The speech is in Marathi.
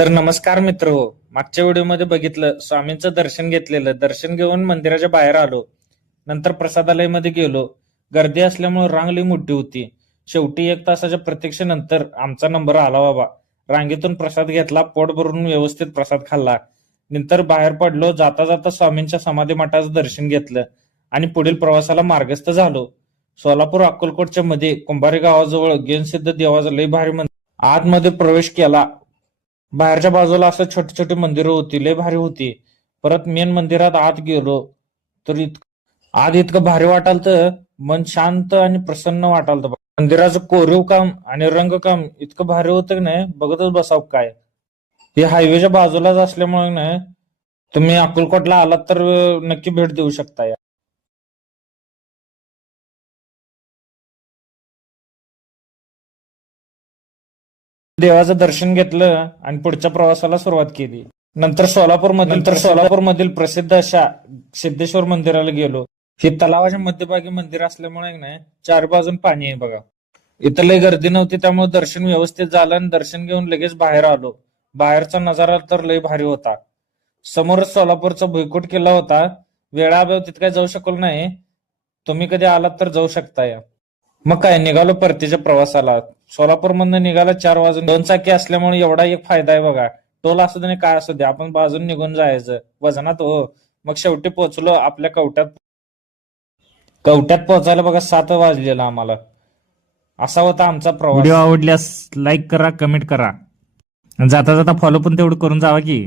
तर नमस्कार मित्र हो. मागच्या व्हिडिओमध्ये बघितलं स्वामींचं दर्शन घेतलेलं. दर्शन घेऊन मंदिराच्या बाहेर आलो. नंतर प्रसादालयमध्ये गेलो. गर्दी असल्यामुळे रांग लई मोठी होती. शेवटी 1 तासाच्या प्रतीक्षेनंतर आमचा नंबर आला बाबा. रांगेतून प्रसाद घेतला, पोट भरून व्यवस्थित प्रसाद खाल्ला. नंतर बाहेर पडलो. जाता जाता स्वामींच्या समाधी मठाचं दर्शन घेतलं आणि पुढील प्रवासाला मार्गस्थ झालो. सोलापूर अक्कलकोटच्या मध्ये कुंभारी गावाजवळ गेनसिद्ध देवाचं लई भारी मंदिर. आतमध्ये प्रवेश केला. बाहेरच्या बाजूला असं छोटी छोटी मंदिरं होती, लय भारी होती. परत मेन मंदिरात आत गेलो तर आत इतकं भारी वाटाल तर मन शांत आणि प्रसन्न वाटाल तर मंदिराचं कोरीव काम आणि रंगकाम इतकं भारी होतं की नाही, बघतच बसाव काय. हे हायवेच्या बाजूलाच असल्यामुळे नाही, तुम्ही अक्कलकोटला आलात तर नक्की भेट देऊ शकता. देवाचं दर्शन घेतलं आणि पुढच्या प्रवासाला सुरुवात केली. नंतर सोलापूरमधील प्रसिद्ध अशा सिद्धेश्वर मंदिराला गेलो. हे तलावाच्या मध्यभागी मंदिर असल्यामुळे नाही, चार बाजून पाणी आहे बघा. इथं लय गर्दी नव्हती, त्यामुळे दर्शन व्यवस्थित झालं आणि दर्शन घेऊन लगेच बाहेर आलो. बाहेरचा नजारा तर लय भारी होता. समोरच सोलापूरचा भुईकोट किल्ला होता. वेळाअभावी तिथे काय जाऊ शकलो नाही. तुम्ही कधी आलात तर जाऊ शकता या. मग काय निघालो परतीच्या प्रवासाला. सोलापूरमधनं निघाला 4 वाजून. 2 चाकी असल्यामुळे एवढा एक फायदा आहे बघा. टोल असू दे आणि काय असू दे, आपण बाजून निघून जायचं वजनात हो. मग शेवटी पोहोचलो आपल्या कवट्यात. कवट्यात पोहोचायला बघा 7 वाजलेला आम्हाला. असा होता आमचा प्रवास. व्हिडिओ आवडल्यास लाईक करा, कमेंट करा. जाता जाता फॉलो पण तेवढं करून जावा की.